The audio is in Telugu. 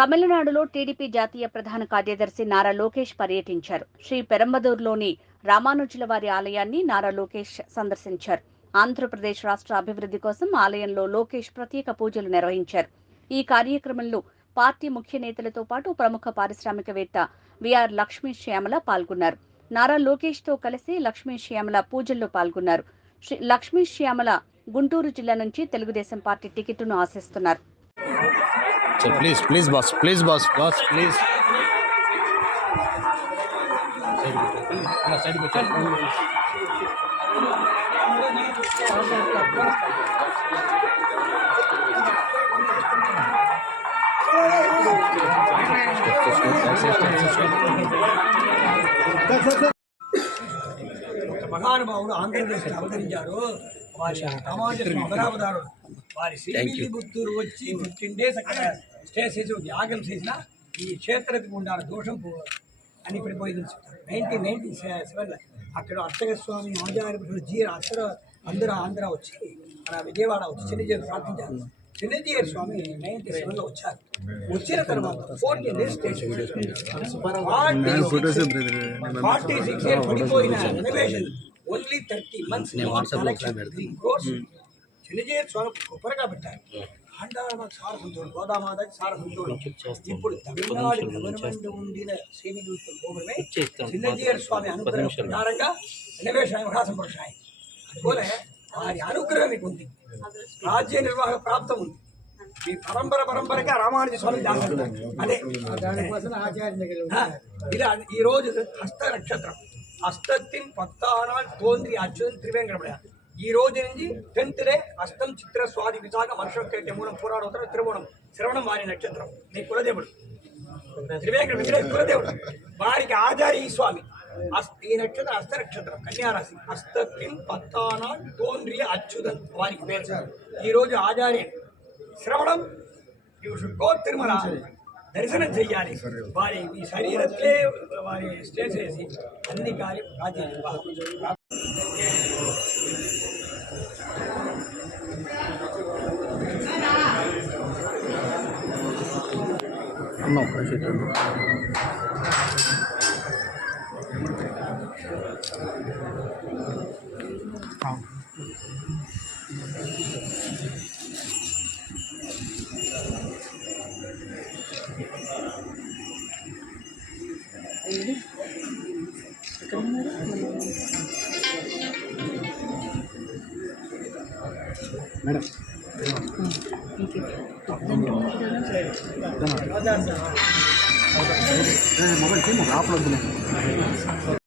తమిళనాడులో టీడీపీ జాతీయ ప్రధాన కార్యదర్శి నారా లోకేష్ పర్యటించారు. శ్రీ పెరంబదూరులోని రామానుజుల వారి ఆలయాన్ని నారా లోకేష్ సందర్శించారు. ఆంధ్రప్రదేశ్ రాష్ట్ర అభివృద్ధి కోసం ఆలయంలో లోకేష్ ప్రత్యేక పూజలు నిర్వహించారు. ఈ కార్యక్రమంలో పార్టీ ముఖ్య నేతలతో పాటు ప్రముఖ పారిశ్రామికవేత్త విఆర్ లక్ష్మీ శ్యామల పాల్గొన్నారు. నారా లోకేష్ తో కలిసి లక్ష్మీ శ్యామల పూజల్లో పాల్గొన్నారు. లక్ష్మీ శ్యామల గుంటూరు జిల్లా నుంచి తెలుగుదేశం పార్టీ టికెట్ను ఆశిస్తున్నారు. Sir, please, boss, please. మహానుభావుడు ఆంధ్రప్రదేశ్ అవతరించారు. వారి అమరావతారుడు వారి శ్రీవిల్లి పుత్తూరు వచ్చి 15 days అక్కడ స్టే చేసి యాగం చేసిన ఈ క్షేత్రకు ఉండాలి దోషం అని పడిపోయింది. 1997 అక్కడ అర్చక స్వామి ఆచార్య జీ అందరూ ఆంధ్ర వచ్చి మన విజయవాడ వచ్చి చిన్నజీవి ప్రార్థించారు. చిన్నజీవి స్వామి 97లో వచ్చారు. వచ్చిన తర్వాత 14 days స్టే చేశారు. 46 years పడిపోయిన రెనోవేషన్ ఓన్లీ 30 months చిన్నజీవి స్వామి కొబ్బరిగా పెట్టారు. సారసంతోడు గోదామాత సారసంతోడు ఇప్పుడు తమిళనాడు గవర్నమెంట్ ఉండిన శ్రీనిధి చిన్నజీవి స్వామి అనుగ్రహం ప్రకారంగా రెనోవేషన్ అవకాశం పడుతున్నాయి. అందువల్ల వారి అనుగ్రహం మీకు ఉంది. రాజ్య నిర్వాహక ప్రాప్తం ఉంది. ఈ పరంపరగా రామానుజ స్వామి దాస్తారు. అదే ఇలా ఈరోజు హస్త నక్షత్రం హస్తత్తిన్ 10 తోంద్రి అచ్యుతన్ త్రివేంకటపడ ఈ రోజు నుంచి 10th day హస్తం చిత్ర స్వాది విశాఖ మనుషుల మూలం పోరాడవుతారు. తిరువోణం శ్రవణం వారి నక్షత్రం. మీ కులదేవుడు త్రివేంకట కులదేవుడు వారికి ఆచార్య ఈ స్వామి. ఈ నక్షత్రం హస్త నక్షత్రం కన్యారాశి. హస్తత్తిన్ 10 తోంద్రి అచ్యుతన్ వారికి పేరు. ఈ రోజు ఆచార్య శ్రవణం తిరుమల దర్శనం చెయ్యాలి. వారి ఈ శరీరత్లే వారి స్టే చేసి అన్ని కార్యం రాజ్య నిర్వాహకులు మేడం మొబైల్ ఆపలేదు.